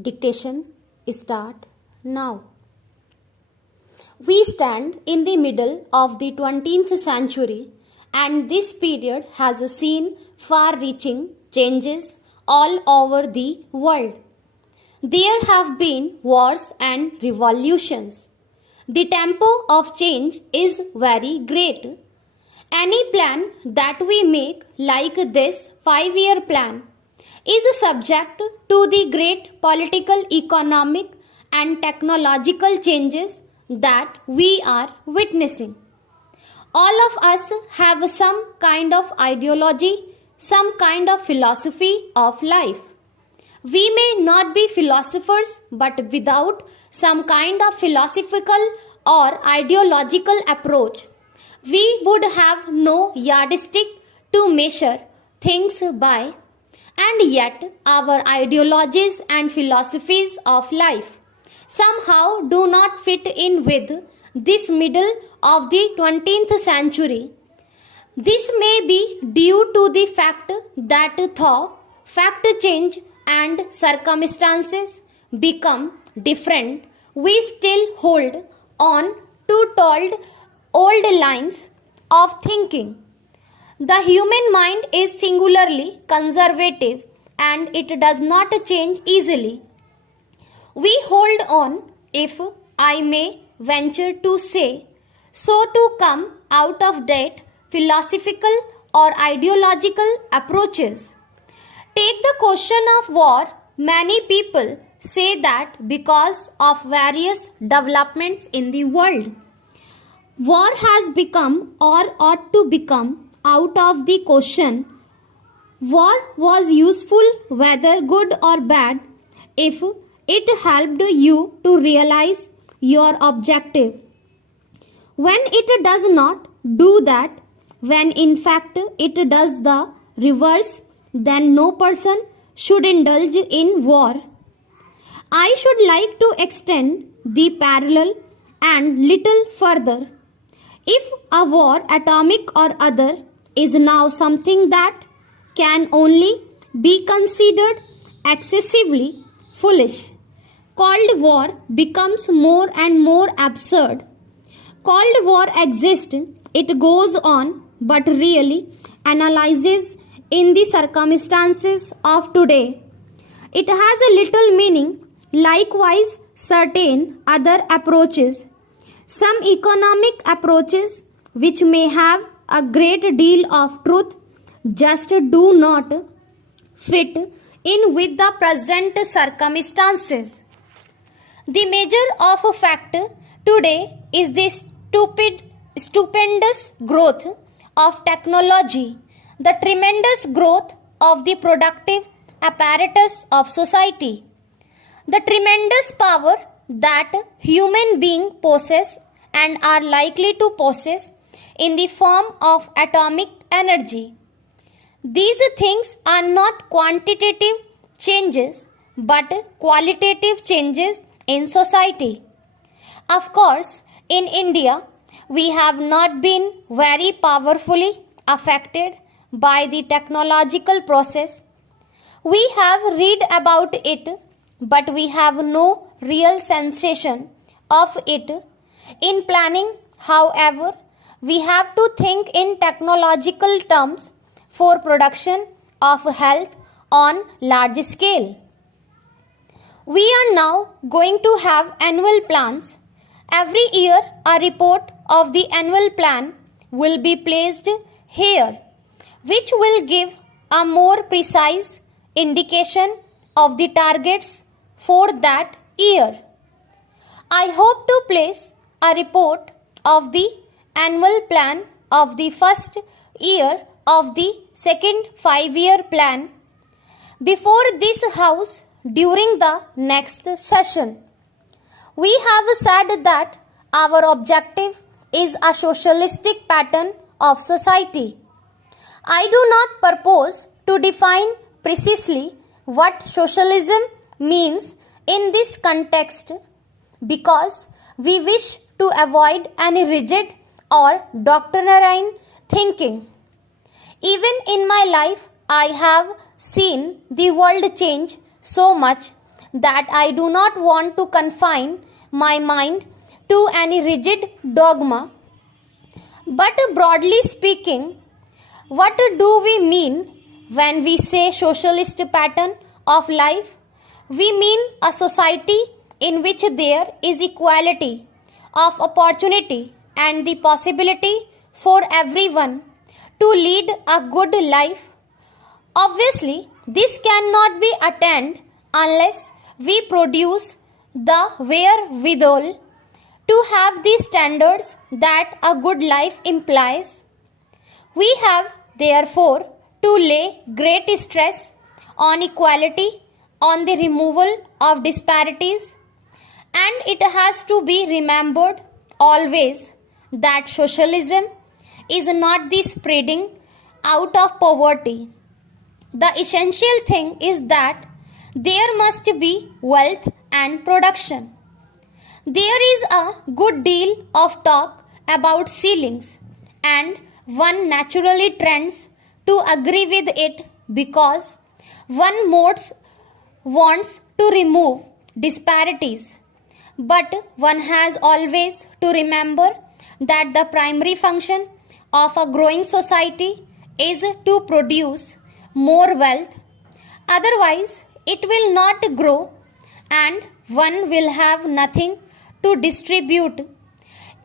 Dictation start now. We stand in the middle of the 20th century, and this period has seen far-reaching changes all over the world. There have been wars and revolutions. The tempo of change is very great. Any plan that we make, like this 5-year plan, is subject to the great political, economic, and technological changes that we are witnessing. All of us have some kind of ideology, some kind of philosophy of life. We may not be philosophers, but without some kind of philosophical or ideological approach, we would have no yardstick to measure things by, and yet our ideologies and philosophies of life somehow do not fit in with this middle of the 20th century. This may be due to the fact that though fact change and circumstances become different, we still hold on to old lines of thinking. The human mind is singularly conservative and it does not change easily. We hold on, if I may venture to say, so to come out of date philosophical or ideological approaches. Take the question of war. Many people say that because of various developments in the world, war has become or ought to become out of the question. War was useful, whether good or bad, if it helped you to realize your objective. When it does not do that, when in fact it does the reverse, then no person should indulge in war. I should like to extend the parallel and little further. If a war, atomic or other, is now something that can only be considered excessively foolish, Cold War becomes more and more absurd. Cold War exists, it goes on, but really analyzes in the circumstances of today. It has a little meaning. Likewise, certain other approaches, some economic approaches which may have a great deal of truth, just do not fit in with the present circumstances. The measure of a fact today is the stupendous growth of technology, the tremendous growth of the productive apparatus of society, the tremendous power that human beings possess and are likely to possess in the form of atomic energy. These things are not quantitative changes but qualitative changes in society. Of course, in India, we have not been very powerfully affected by the technological process. We have read about it, but we have no real sensation of it. In planning, however, we have to think in technological terms for production of health on large scale. We are now going to have annual plans. Every year a report of the annual plan will be placed here, which will give a more precise indication of the targets for that year. I hope to place a report of the annual plan of the first year of the second 5-year plan before this house during the next session. We have said that our objective is a socialistic pattern of society. I do not propose to define precisely what socialism means in this context because we wish to avoid any rigid or doctrinary thinking. Even in my life, I have seen the world change so much that I do not want to confine my mind to any rigid dogma. But broadly speaking, what do we mean when we say socialist pattern of life? We mean a society in which there is equality of opportunity and the possibility for everyone to lead a good life. Obviously, this cannot be attained unless we produce the wherewithal to have the standards that a good life implies. We have, therefore, to lay great stress on equality, on the removal of disparities, and it has to be remembered always that socialism is not the spreading out of poverty. The essential thing is that there must be wealth and production. There is a good deal of talk about ceilings, and one naturally trends to agree with it because one wants to remove disparities. But one has always to remember that the primary function of a growing society is to produce more wealth. Otherwise, it will not grow and one will have nothing to distribute.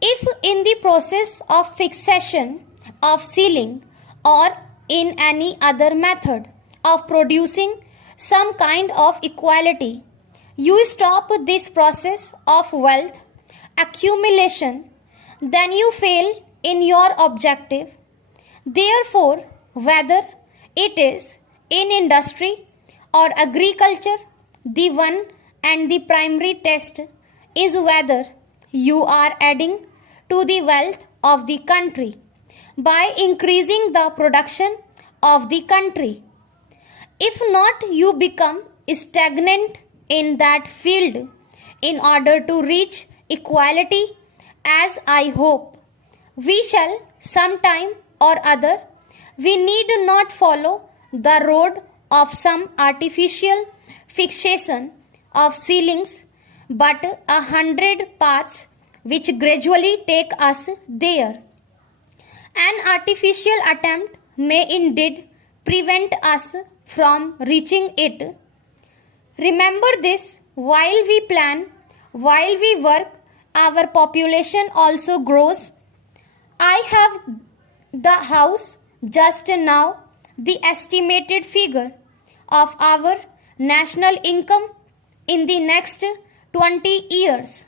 If in the process of fixation of ceiling or in any other method of producing some kind of equality, you stop this process of wealth accumulation, then you fail in your objective. Therefore, whether it is in industry or agriculture, the one and the primary test is whether you are adding to the wealth of the country by increasing the production of the country. If not, you become stagnant in that field. In order to reach equality, as I hope we shall sometime or other, we need not follow the road of some artificial fixation of ceilings, but 100 paths which gradually take us there. An artificial attempt may indeed prevent us from reaching it. Remember this, while we plan, while we work, our population also grows. I have the house just now, the estimated figure of our national income in the next 20 years.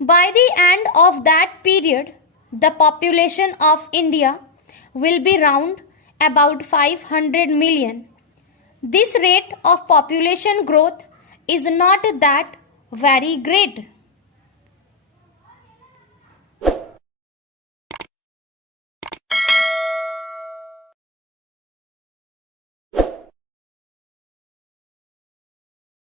By the end of that period, the population of India will be round about 500 million. This rate of population growth is not that very great.